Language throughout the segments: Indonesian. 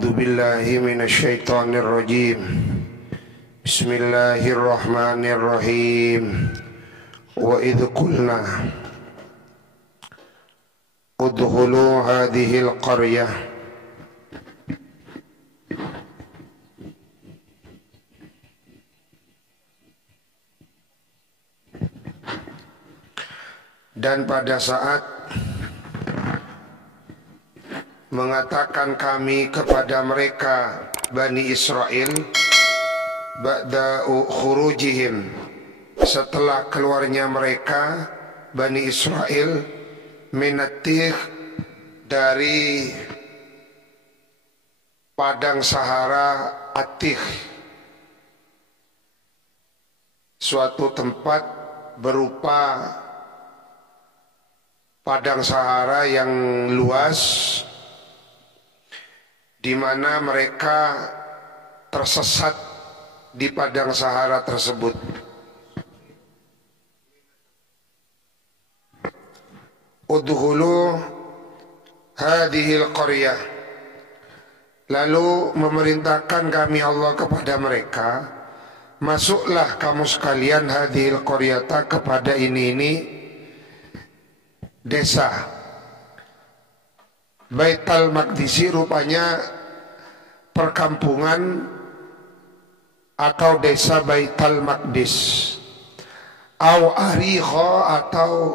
A'udzu billahi minasyaitonir rajim. Bismillahirrahmanirrahim. Wa idh qulna udkhulu hadhil qaryah dan pada saat mengatakan kami kepada mereka Bani Israel ba'da khurujihim, setelah keluarnya mereka Bani Israel minatih, dari padang Sahara Atih, suatu tempat berupa padang Sahara yang luas, di mana mereka tersesat di padang Sahara tersebut. Udkhulu hadhil qaryah, lalu memerintahkan kami Allah kepada mereka, masuklah kamu sekalian hadhil qaryata, kepada ini desa. Baitul Maqdisi rupanya perkampungan atau desa Baitul Maqdis, au Ariha atau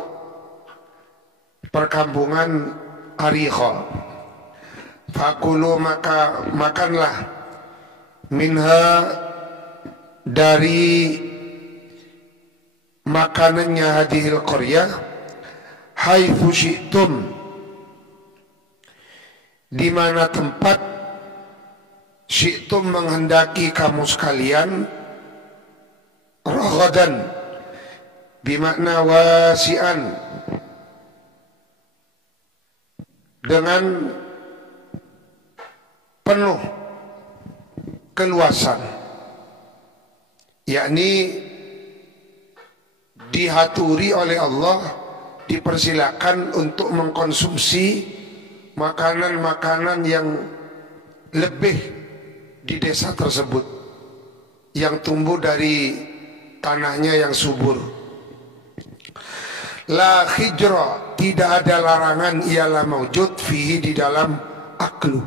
perkampungan Ariha. Fakulu, maka makanlah, minha, dari makanannya hadhil qaryah, haitsu syi'tum, di mana tempat syi'tum menghendaki kamu sekalian, raghadan bimakna wasi'an, dengan penuh keluasan, yakni dihaturi oleh Allah, dipersilakan untuk mengkonsumsi makanan-makanan yang lebih di desa tersebut, yang tumbuh dari tanahnya yang subur. La hijra, tidak ada larangan, ialah maujud fihi, di dalam aklu.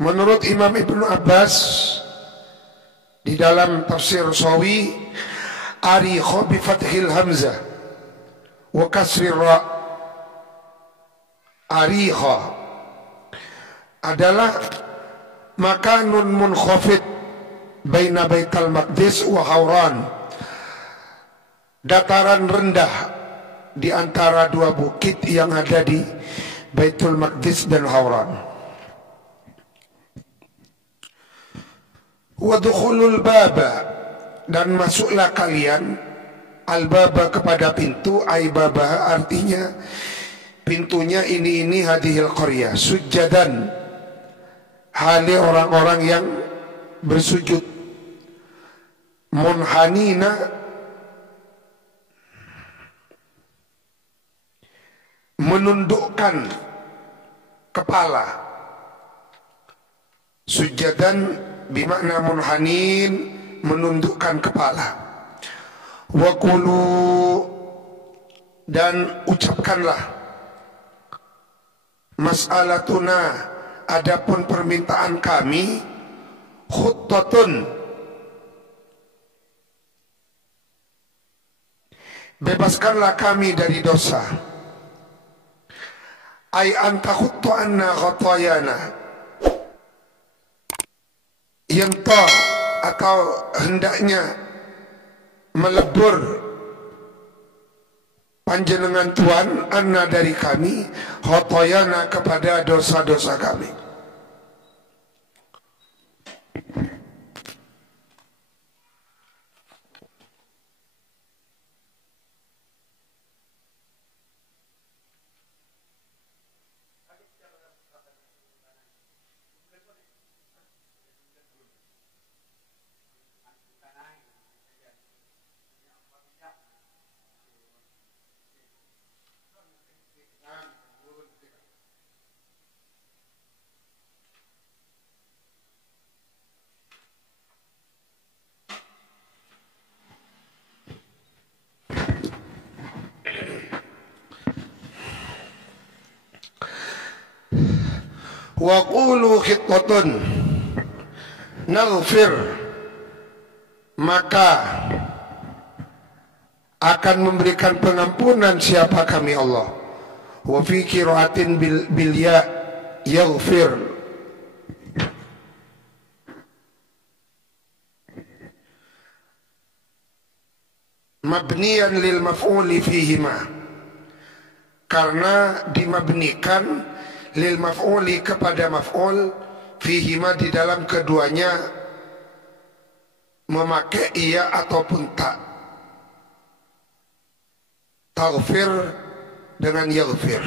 Menurut Imam Ibnu Abbas di dalam tafsir Sawi, Ariha bi fathil hamzah wa kasrir ra, Ariha adalah makanun munkhafid baina Baitul Maqdis wa Hauran, dataran rendah di antara dua bukit yang ada di Baitul Maqdis dan Hauran. Wadkhulul baba, dan masuklah kalian, al-baba, kepada pintu, ay baba artinya pintunya ini hadhil qaryah, sujadan, hali orang-orang yang bersujud, munhanina, menundukkan kepala, sujadan bimakna munhanin, menundukkan kepala. Wa qulu, dan ucapkanlah, mas'alatuna, adapun permintaan kami, khuttatun, bebaskanlah kami dari dosa. Ay anta khuttu anna khatayana, yang atau hendaknya melebur panjenengan Tuhan, anna, dari kami, khotoyana, kepada dosa-dosa kami. Wa qulu khittatun naghfir, maka akan memberikan pengampunan siapa kami Allah. Wa fi qiraatin bil ya yaghfir, mabniyan lil maf'uli fihima, karena dimabnikan lil maf'uli kepada maf'ul fihima, di dalam keduanya memakai iya ataupun tak. Taghfir dengan yaghfir.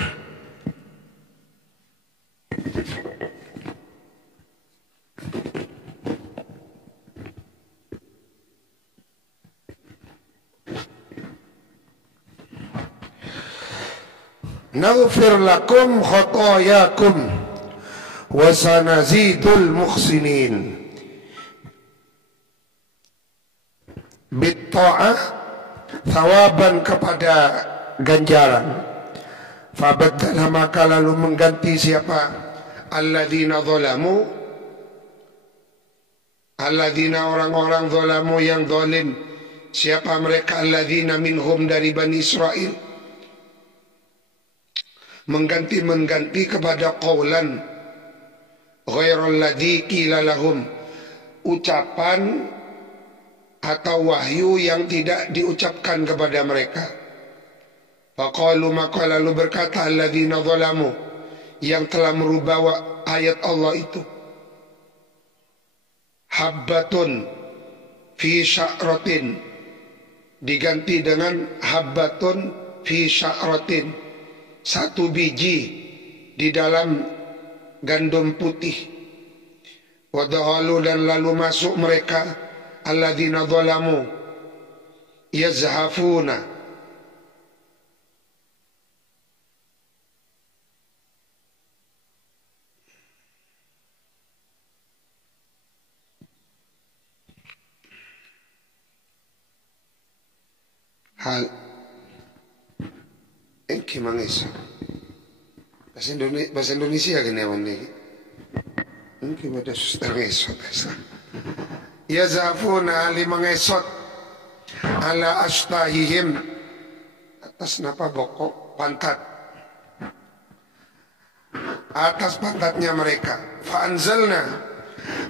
Naghfir lakum khotoyakum wa sanazidul muhsinin. Bitta'ah, thawaban kepada ganjaran. Fabaddala, maka lalu mengganti siapa? Alladzina zalamu, alladzina orang-orang zalamu yang zalim. Siapa mereka? Alladzina minhum, dari Bani Israel. Mengganti kepada qaulan ghairal ladzi qila lahum, ucapan atau wahyu yang tidak diucapkan kepada mereka. Faqalu, maka lalu berkata alladzina zalamu, yang telah merubah ayat Allah itu, habbatun fi sya'ratin, diganti dengan habbatun fi sya'ratin, satu biji di dalam gandum putih. Wadhalu, dan lalu masuk mereka alladzina zalamu yazhafuna, hal gimana iso bahasa Indonesia gini awan ini mungkin ada suster ngesot yazafuna, ali mengesot ala astahihim, atas napa bokok pantat, atas pantatnya mereka. Fa anzalna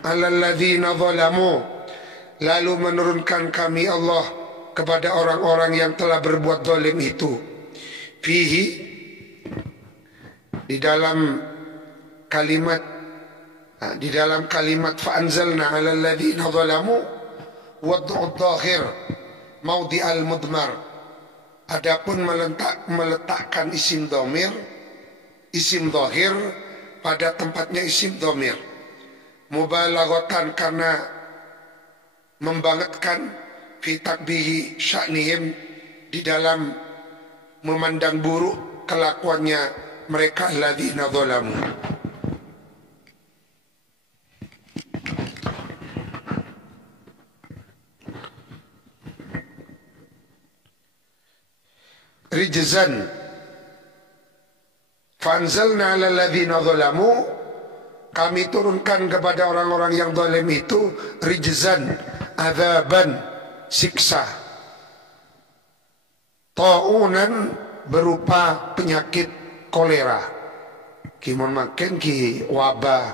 ala alladzina zalamu, lalu menurunkan kami Allah kepada orang-orang yang telah berbuat zalim itu. Fihi, di dalam kalimat fa anzalna 'alal ladzina zalamu wad'u dhahir maudhi'al mudmar. Adapun meletakkan isim dhamir, isim dhahir pada tempatnya isim dhamir, mubalaghatan, karena membangetkan, fi takbihi sya'nihim, di dalam memandang buruk kelakuannya mereka alladzina zalamu. Rijzan, fanzalna 'alal ladzina zalamu, kami turunkan kepada orang-orang yang zalim itu rijzan, azaban, siksa, ta'unan, berupa penyakit kolera, kimon makin ki wabah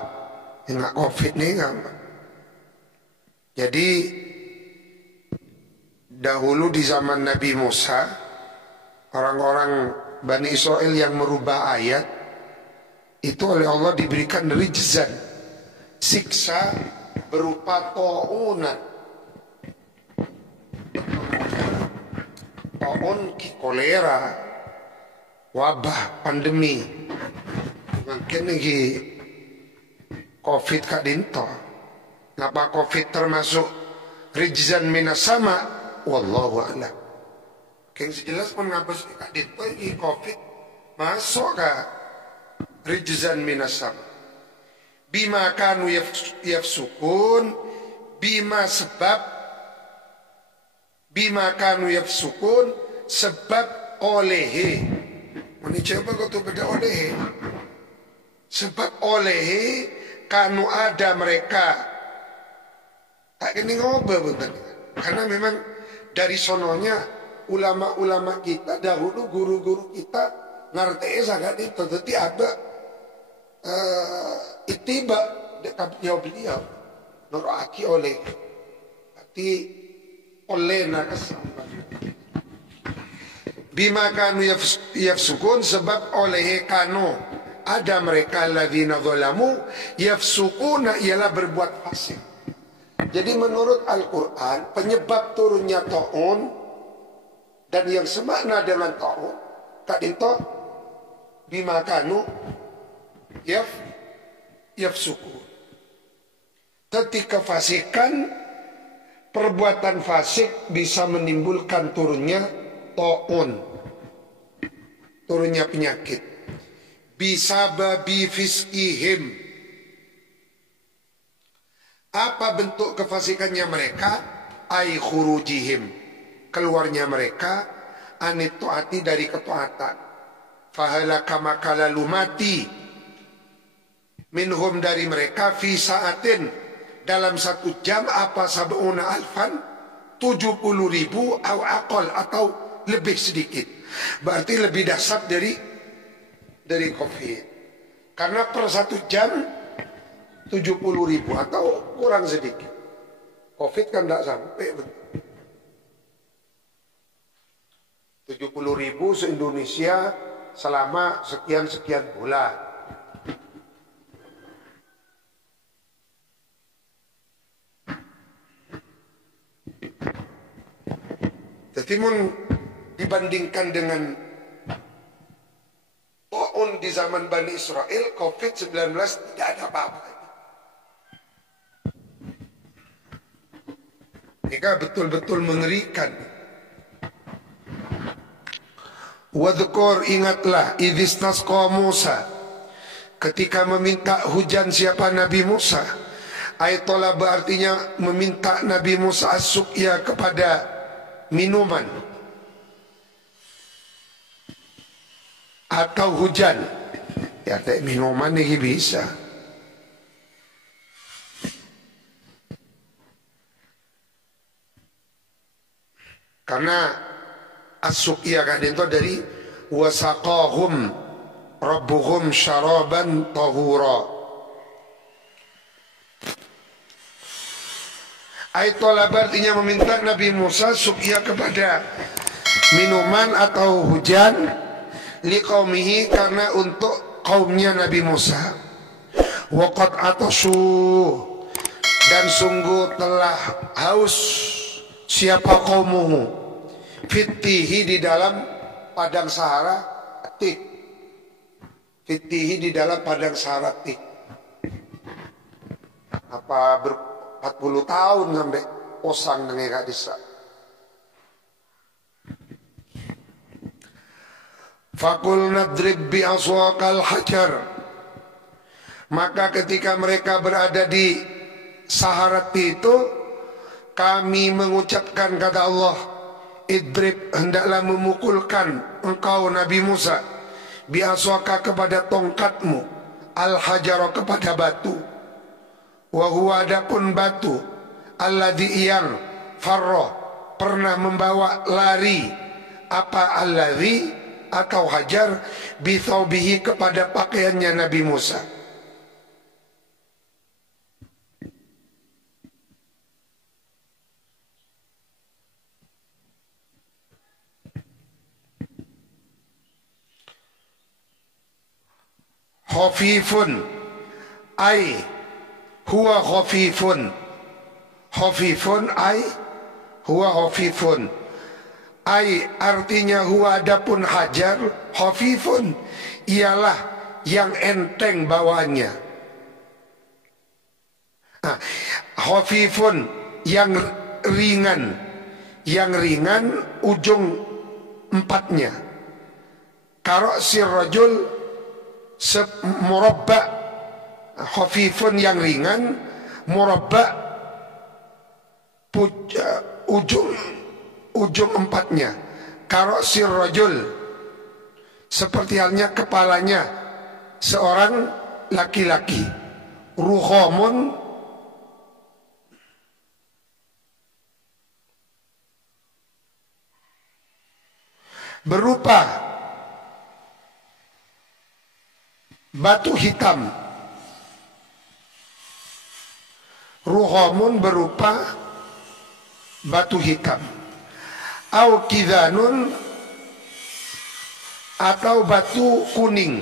yang covid nih kan. Jadi dahulu di zaman Nabi Musa, orang-orang Bani Israel yang merubah ayat itu oleh Allah diberikan rijzan, siksa berupa ta'unan. Ta'un ki kolera, wabah, pandemi, mungkin lagi covid kak dinto. Ngapa covid termasuk rijzan minas sama? Wallahu a'lam. Yang sejelas pun ngapa sih kak dinto ini covid masuk kak rijzan minas sama. Bima kanu yafsukun, bima sebab, bima kanu yafsukun, sebab olehe. Ini coba kau tu beda olehe. Sebab oleh kanu ada mereka tak kini ngobrol bener. Karena memang dari sononya ulama-ulama kita dahulu, guru-guru kita ngerti sangat itu. Tetapi ada itiba dekat beliau nuraki oleh hati oleh nakas bima kanu yafsukun, sebab oleh kanu ada mereka ladzina zalamu yafsukuna, ialah berbuat fasik. Jadi menurut Al-Quran penyebab turunnya ta'un dan yang semakna dengan ta'un tak itu bima kanu yafsukun. Ketika fasikan, perbuatan fasik bisa menimbulkan turunnya ta'un, turunnya penyakit. Bisa babi fiskihim. Apa bentuk kefasikannya mereka? Ai khurujihim, keluarnya mereka anit taati, dari ketaatan. Fahalaka maka lalu mati minhum, dari mereka, fi saatin, dalam 1 jam, apa sab'una alfan, 70.000 au aqal, atau lebih sedikit. Berarti lebih dahsyat dari COVID. Karena per 1 jam 70.000 atau kurang sedikit. COVID kan tidak sampai 70.000 se-Indonesia selama sekian-sekian bulan. Jadi dibandingkan dengan ta'un di zaman Bani Israel, COVID-19 tidak ada apa-apa. Jika betul-betul mengerikan. Wadhkur, ingatlah, idhistasqa Musa, ketika meminta hujan siapa Nabi Musa. Ayatollah artinya meminta Nabi Musa as-suqya, kepada minuman atau hujan. Ya, minuman ini bisa. Karena as-suqya kan itu dari wasaqahum rabbuhum syaraban tahura. Ayat tolab artinya meminta Nabi Musa suqya, kepada minuman atau hujan, liqaumihi, karena untuk kaumnya Nabi Musa. Waqad atasu, dan sungguh telah haus siapa kaumuhu, fitihi, di dalam padang Sahara tik, fitihi, di dalam padang Sahara tik. Apa 40 tahun sampai osang dengan desa. Fakul nadrib bi aswaqal hajar, maka ketika mereka berada di Saharati itu, kami mengucapkan kata Allah, idrib, hendaklah memukulkan engkau Nabi Musa, bi aswaka, kepada tongkatmu, al hajar, kepada batu. Wa huwa, adapun batu, alladhi, yang farroh, pernah membawa lari, apa alladhi atau hajar, bithawbihi, kepada pakaiannya Nabi Musa. Khafifun, ay huwa khafifun, khafifun ay huwa khafifun, ay artinya huwa, adapun hajar, khafifun, ialah yang enteng bawahnya. Khafifun, yang ringan, ujung empatnya. Karosir rajul, murabba, khafifun yang ringan, murabba ujung empatnya. Karosir rajul, seperti halnya kepalanya seorang laki-laki. Ruhomun berupa batu hitam. Ruhomun berupa batu hitam. Au kidhanun atau batu kuning,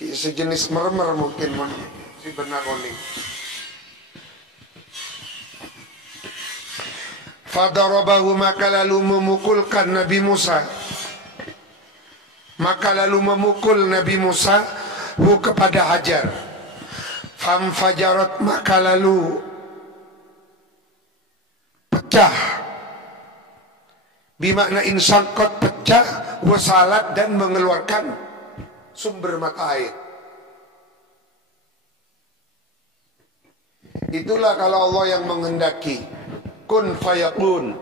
sejenis mermer mungkin si benar kuning. Fadarabahu, maka lalu memukulkan Nabi Musa. Maka lalu memukul Nabi Musa kepada Hajar. Famfajarat, maka lalu pecah. Bimakna insangkot, pecah, wasalat, dan mengeluarkan sumber mata air. Itulah kalau Allah yang menghendaki. Kun fayakun,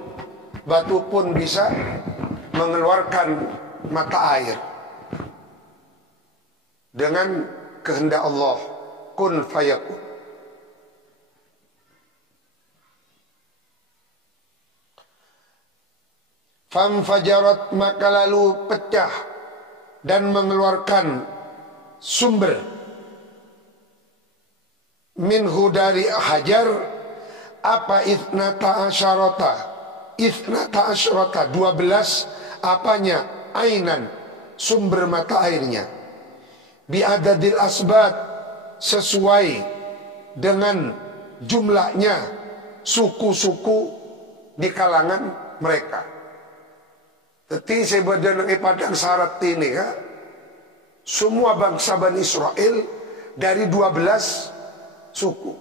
batu pun bisa mengeluarkan mata air dengan kehendak Allah. Kun fayakun. Famfajarat, maka lalu pecah dan mengeluarkan sumber minhu dari Hajar. Apa ithnata asyarata 12 apanya ainan, sumber mata airnya. Biadadil asbat, sesuai dengan jumlahnya suku-suku di kalangan mereka. Tetapi sebenarnya padang syarat ini ya, semua bangsa Bani Israel dari 12 suku,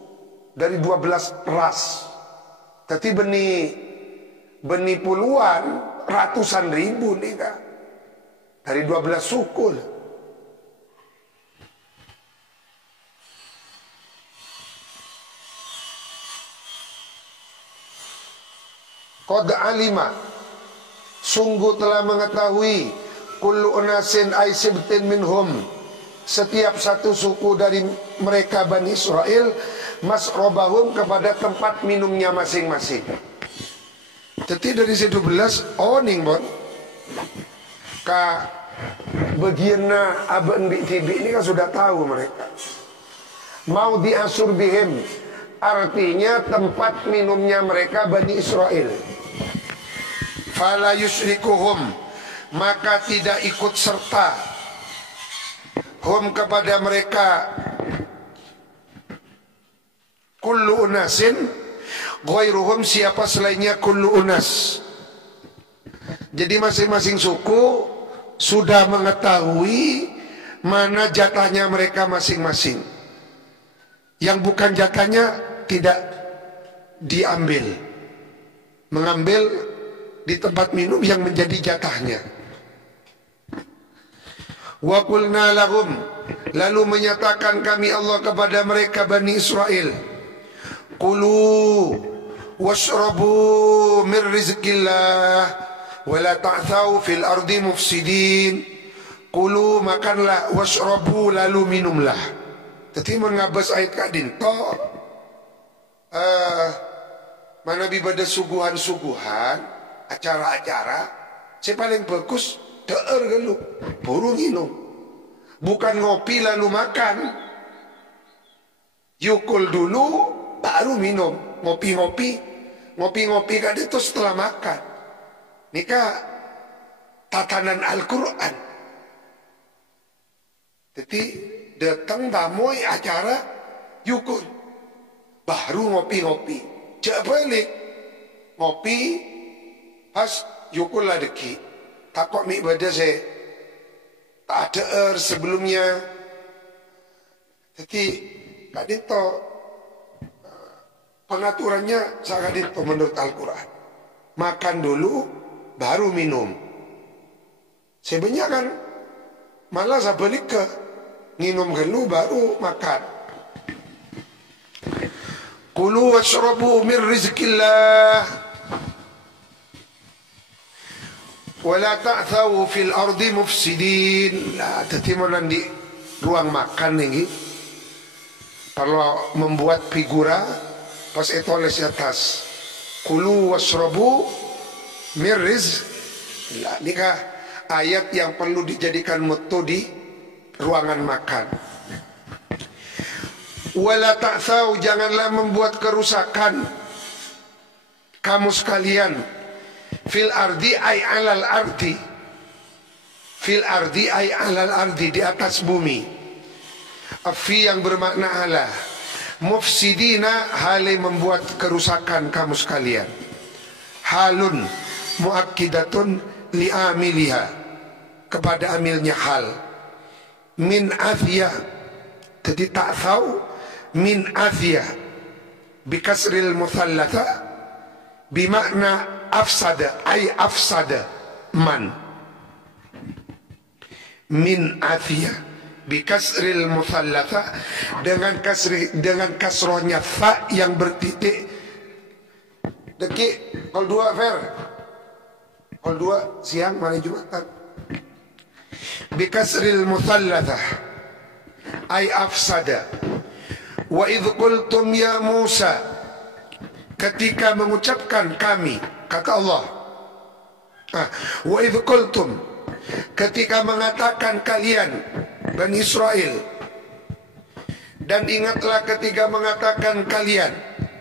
dari 12 ras. Tapi benih puluhan, ratusan ribu nih kak, dari 12 suku. Qad alima, sungguh telah mengetahui, kullu unasin ay sibtin minhum, setiap satu suku dari mereka Bani Israel, masrobahum, kepada tempat minumnya masing-masing. Jadi dari 12 oning bon ka bagianna aben bi tibi ini kan sudah tahu mereka. Mau diasur bihim, artinya tempat minumnya mereka Bani Israel. Fala yusrikuhum, maka tidak ikut serta hum kepada mereka kullu unasin ghairuhum, siapa selainnya kullu unas. Jadi masing-masing suku sudah mengetahui mana jatahnya mereka masing-masing. Yang bukan jatahnya tidak diambil, mengambil di tempat minum yang menjadi jatahnya. Wa qulna lahum, lalu menyatakan kami Allah kepada mereka Bani Israel, qulu washrabu min rizqillah wa la ta'thau fil ardi mufsidin. Qulu, makanlah, washrabu, lalu minumlah. Jadi mengabas ayat kadin to mana bibada suguhan-suguhan, acara-acara, saya paling bagus deer gelu, baru minum. Bukan ngopi lalu makan. Yukul dulu baru minum. Ngopi-ngopi kan itu setelah makan. Nikah tatanan Al-Quran. Jadi datang tamu acara yukul, baru ngopi-ngopi. Cak balik ngopi pas yukul lah deki. Takut mi badan saya tak ada sebelumnya. Jadi kadito pengaturannya sangat kadito menurut Al-Quran. Makan dulu baru minum. Sebenarnya kan malah saya balik ke minum dulu baru makan. Kulu washrabu min rizqillah wala ta'thaw fil ardi mufsidin. Lah tadi nanti ruang makan nih, kalau membuat figura pas tulis di atas kulu wasrobu mirriz. Nikah ayat yang perlu dijadikan motto di ruangan makan. Wala ta'thau, janganlah membuat kerusakan kamu sekalian. Fil ardi ay alal ardi. Fil ardi ay alal ardi, di atas bumi. Fi yang bermakna ala. Mufsidina, hale membuat kerusakan kamu sekalian. Halun muakkidatun li'amiliha, kepada amilnya hal. Min athiyah, jadi tak tahu. Min athiyah bikasril muthallatha bimakna afsada ay afsada man. Min athiyah bikasril muthallatha, dengan kasrohnya fa yang bertitik. Dekik kol 2 fair, kol 2 siang hari Jumatan. Bikasril muthallatha ay afsada. Wa idh qultum ya Musa, ketika mengucapkan kami, kata Allah. Wa idh qultum, ketika mengatakan kalian Bani Israel, dan ingatlah ketika mengatakan kalian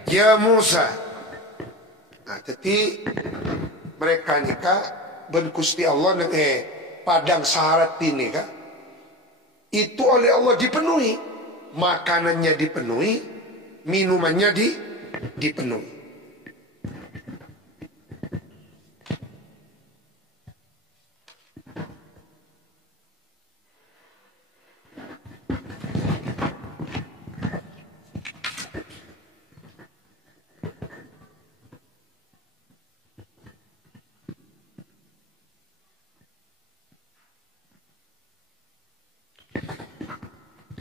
ya Musa. Jadi mereka nikah ben Gusti Allah nang padang syarat ini kah? Itu oleh Allah dipenuhi, makanannya dipenuhi, minumannya dipenuhi.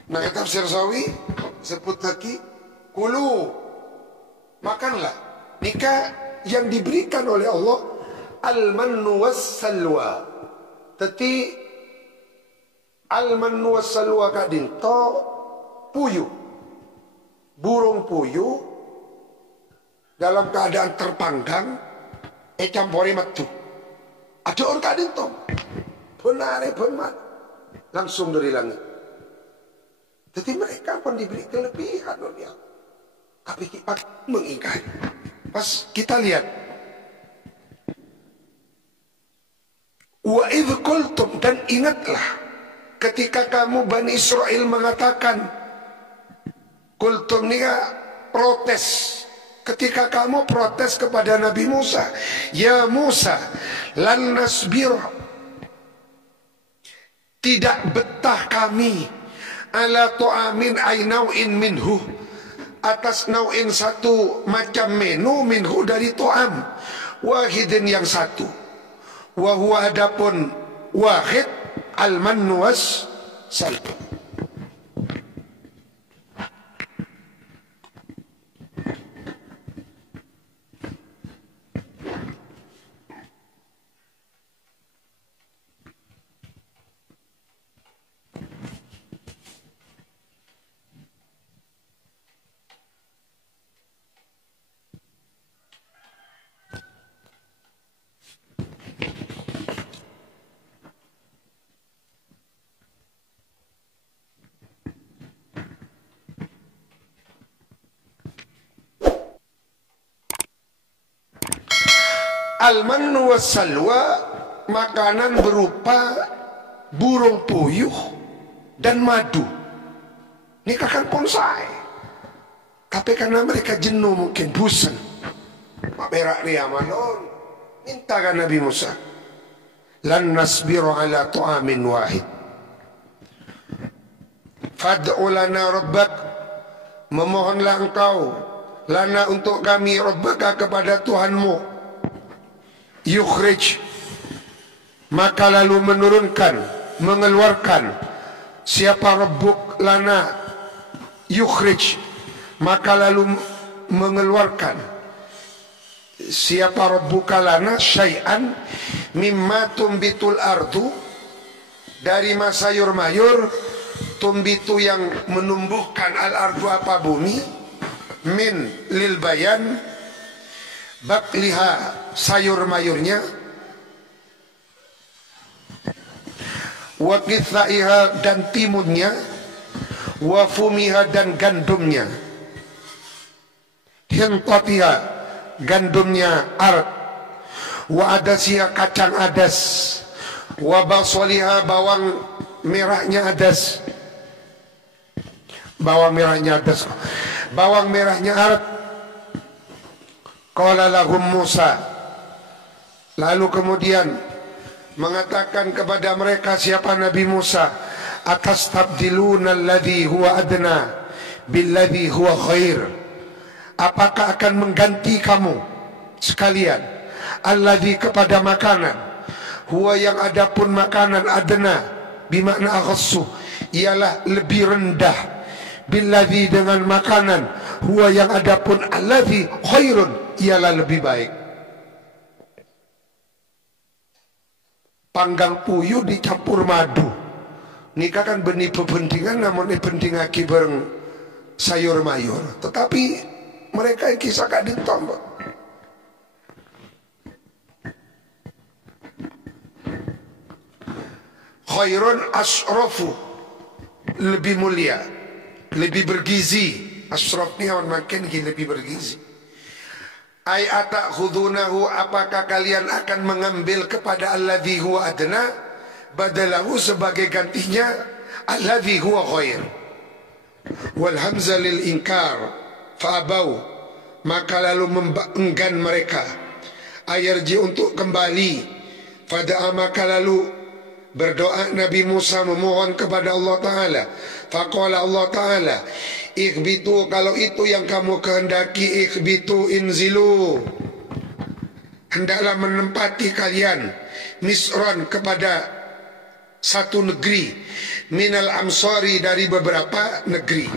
Nah, tafsir Sawi sebut lagi kulu, makanlah. Nikah yang diberikan oleh Allah al-mannu was-salwa. Teti al-mannu was-salwa kadin to puyuh, burung puyuh dalam keadaan terpanggang campuri metu. Ada orang kadin to benar langsung dari langit. Jadi mereka pun diberi kelebihan oleh Allah. Tapi kita mengingkari. Pas kita lihat. Wa idh qultum, dan ingatlah ketika kamu Bani Israel mengatakan, qultum ini protes. Ketika kamu protes kepada Nabi Musa, ya Musa, lan nasbir, tidak betah kami ala tu'amin ay naw'in minhu, atas naw'in satu macam menu, minhu dari tu'am, wahidin yang satu, wa huwa adapun wahid al-mannu was-salwa. Al-mannu was-salwa, makanan berupa burung puyuh dan madu. Ini kakak ponsai. Tapi karena mereka jenuh, mungkin bosan. Mak berak dia malon. Mintakan Nabi Musa, lan nasbiru ala tu'amin wahid. Fad'u lana rabbak, memohonlah engkau lana untuk kami rabbaka, kepada Tuhanmu. Yukhrij, maka lalu menurunkan, mengeluarkan. Siapa rabbuk lana? Yukhrij, maka lalu mengeluarkan. Siapa rabbuka lana? Syai'an mimma tumbitul ardu, dari sayur mayur tumbitu yang menumbuhkan al-ardu apa bumi, min lil bayan, bakliha sayur mayurnya, wa qithaiha dan timunnya, wa fumiha dan gandumnya, hintatiha gandumnya art, wa adasiha kacang adas, wa basaliha bawang merahnya adas, bawang merahnya adas, bawang merahnya art. Qala lahum Musa, lalu kemudian mengatakan kepada mereka siapa Nabi Musa, atastabdiluna alladhi huwa adna billadhi huwa khair, apakah akan mengganti kamu sekalian alladhi kepada makanan, huwa yang adapun makanan adna bimakna akhassu ialah lebih rendah, billadhi dengan makanan, huwa yang adapun alladhi khairun ialah lebih baik. Panggang puyuh dicampur madu, nikah kan benih pepentingan namun penting aki bareng sayur mayur. Tetapi mereka yang kisah kak ditombok. Khairun asrofu, lebih mulia, lebih bergizi. Asrof ni awan makin lebih bergizi. Ay atakhudunahu, apakah kalian akan mengambil kepada alladhi huwa adna badalahu sebagai gantinya alladhi huwa khair. Wal hamzah lil inkar fa'abau, maka lalu enggan mereka. Ayarji untuk kembali. Fada'a, maka lalu berdoa Nabi Musa memohon kepada Allah Ta'ala. Faqala Allah Ta'ala, ikhbitu, kalau itu yang kamu kehendaki, ikhbitu inzilu, hendaklah menempati kalian, misron kepada satu negeri, minal amsari dari beberapa negeri.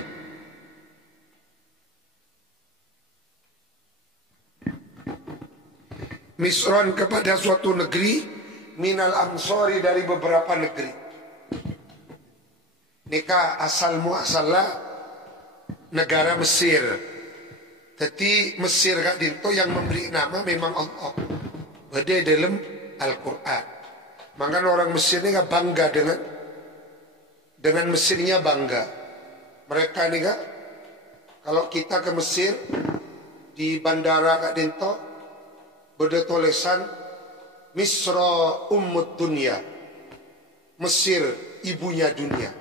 Misron kepada suatu negeri, minal amsari dari beberapa negeri. Nikah asal muasalah negara Mesir. Jadi Mesir kak dinto yang memberi nama memang Allah. Beda dalam Al-Quran. Maka orang Mesir ini gak bangga dengan Mesirnya bangga. Mereka ini gak, kalau kita ke Mesir di bandara kak dinto beda tulisan Misra Ummud Dunya, Mesir ibunya dunia.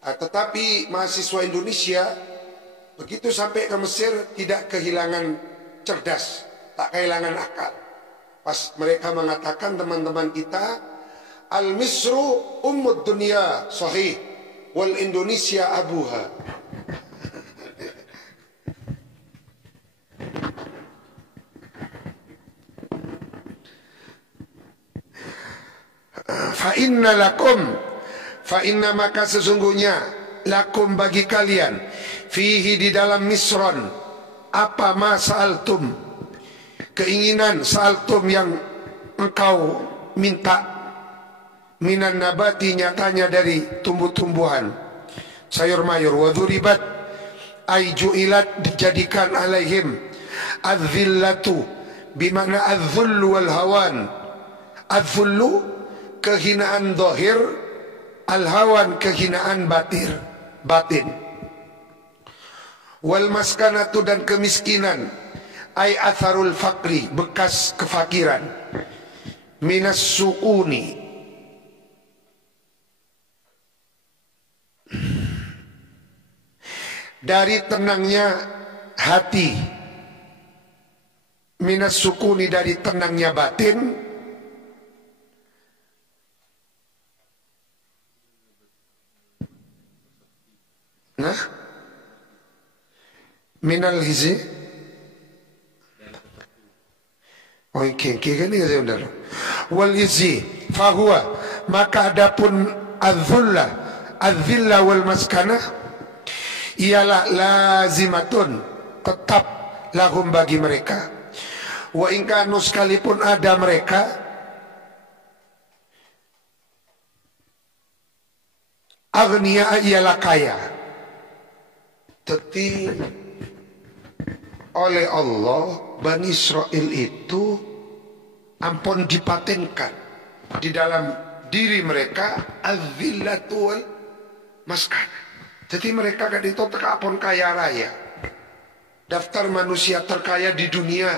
Tetapi mahasiswa Indonesia begitu sampai ke Mesir tidak kehilangan cerdas, tak kehilangan akal. Pas mereka mengatakan teman-teman kita, Al-Misru Ummud Dunya sahih, wal Indonesia abuha. Fa inna lakum, fa inna maka sesungguhnya, lakum bagi kalian, fihi di dalam misron, apa ma sa'altum, keinginan sa'altum yang engkau minta, minan nabati nyatanya dari tumbuh-tumbuhan, sayur mayur, wa dhuribat ay ju'ilat dijadikan alaihim, adzillatu bimana adzullu wal hawan, adzullu kehinaan dohir, al-hawan kehinaan batin, wal maskanatu dan kemiskinan, ay atharul fakri bekas kefakiran, minas su'uni dari tenangnya hati, minas sukuni dari tenangnya batin, nah, minal hizi, oh kengki kan ini saya undang, wal hizi, fahuwa, maka adapun adzullah, adzillah wal maskanah, ialah lazimatun, tetap lahum bagi mereka. Wa ingkanu sekalipun ada mereka, Agniya ialah kaya. Tetapi oleh Allah Bani Israel itu ampun dipatenkan di dalam diri mereka az-zillatu wal maskana. Jadi mereka kan itu tekapun kaya raya. Daftar manusia terkaya di dunia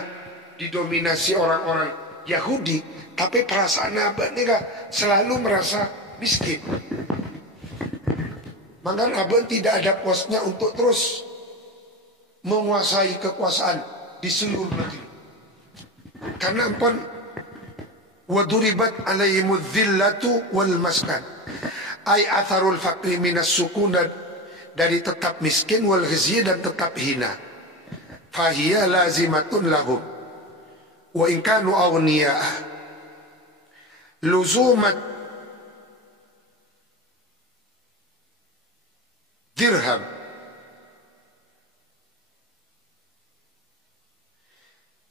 didominasi orang-orang Yahudi, tapi perasaan abah ini selalu merasa miskin. Maka abah tidak ada posnya untuk terus menguasai kekuasaan di seluruh negeri. Karena ampun waduribat alaihimudz zillatu wal maskan. Ai atharul faqri minas sukun, dari tetap miskin, wal ghizyi dan tetap hina. Fahiya lazimatun lahum wa in kanu aghniya. Luzumat dirham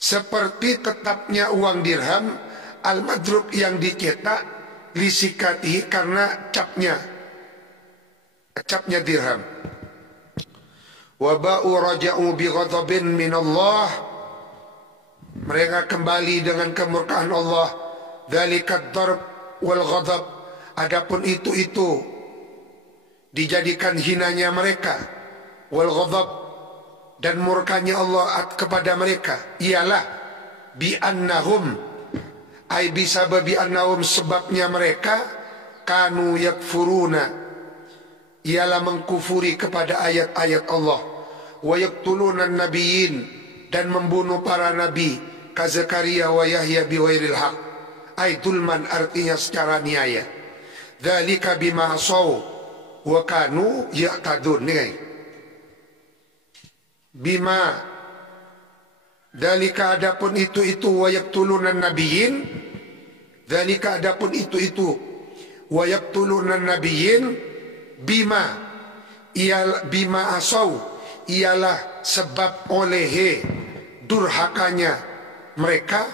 seperti tetapnya uang dirham al-madrub yang dicetak lisikatihi karena capnya dirham. Wa ba'u raja'u bi ghadabin min Allah, mereka kembali dengan kemurkaan Allah. Dzalika ad-darb wal ghadab, adapun itu dijadikan hinanya mereka, wal ghadab dan murkanya Allah kepada mereka ialah bi annahum, ai bisababi annahum, sebabnya mereka kanu yakfuruna, ialah mengkufuri kepada ayat-ayat Allah, wa yaqtuluna nabiyyin, dan membunuh para nabi, ka Zakaria wa Yahya bighairil haq, ai zulman artinya secara niaya. Dzalika bima asaw wa kanu ya'tadun. Bima dzalika, adapun itu wa yaqtuluna nabiyyin, dzalika adapun itu wa yaqtuluna nabiyyin, bima asaw, ialah sebab oleh durhakanya mereka,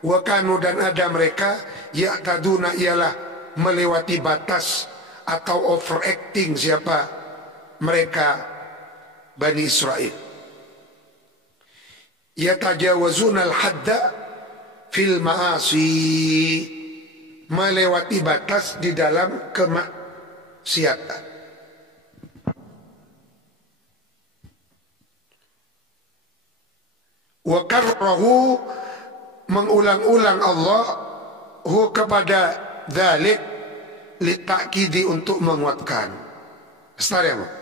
wakanu dan ada mereka, ya'taduna ialah melewati batas atau overacting siapa mereka Bani Israel. Yatajawazuna al-hadda fil ma'asi, melewati batas di dalam kemaksiatan. Wa karrahu, mengulang-ulang Allah kepada dzalik litakidi, untuk menguatkan. Astagfirullah.